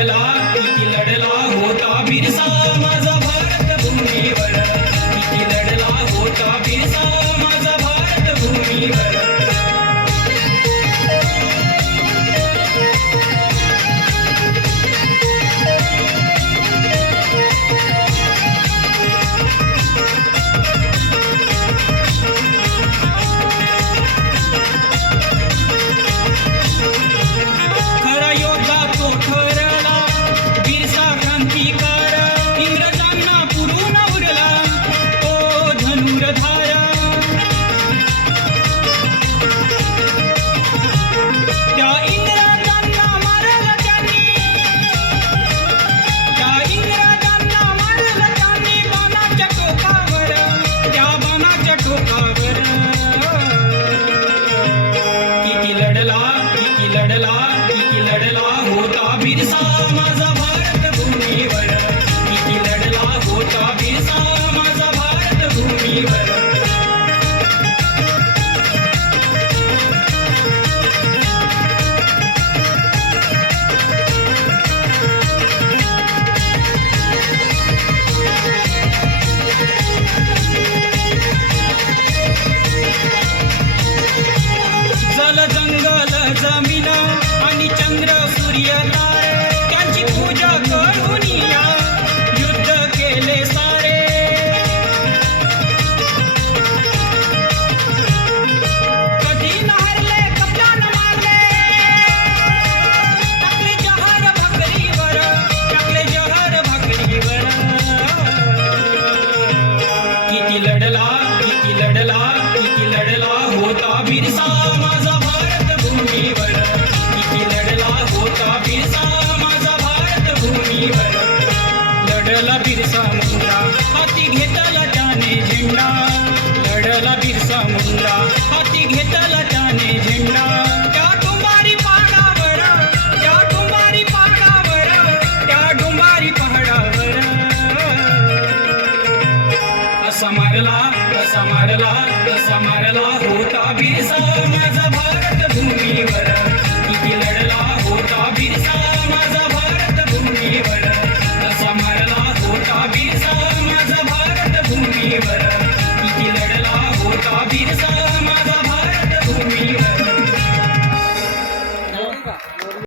किती लढला होता बिरसा माझा भारत भूमीवर, किती लढला होता बिरसा माझा भारत भूमीवर. खरा योद्धा तो ठरला बिरसा क्रांतिकार, इंग्रजांना पुरून उरला तो धनुर्धार. त्या इंग्रजांना मारलं त्यांनी, त्या इंग्रजांना मारलं त्यांनी बाणाच्या टोकावर, त्या बाणाच्या टोकावर. किती लढला किती लढला होता बिरसा माझा भारत भूमीवर, किती लढला होता बिरसा माझा भारत भूमीवर. जल जंगल जमीन आणि चंद्र सूर्य तारे त्यांची पूजा करून या युद्ध केले सारे. कधी न हरले कप्तान मारले, टाकले जहर भाकरीवर, टाकले जहर भाकरीवर. किती लढला किती लढला होता बिरसा माझा भारत भूमीवर, किती लढला होता बिरसा माझा भारत भूमीवर. लढला बिरसा मुंडा हाती घेतला त्याने झेंडा, लढला बिरसा मुंडा हाती घेतला त्याने झेंडा. त्या डोंबारी पहाडावर, त्या डोंबारी पहाडावर, त्या डोंबारी पहाडावर. असा मारला होता बिरसा माझा भारत भूमीवर, किती लढला होता बिरसा माझा भारत भूमीवर. असा मारला होता बिरसा माझा भारत भूमीवर, किती लढला होता बिरसा माझा भारत भूमीवर.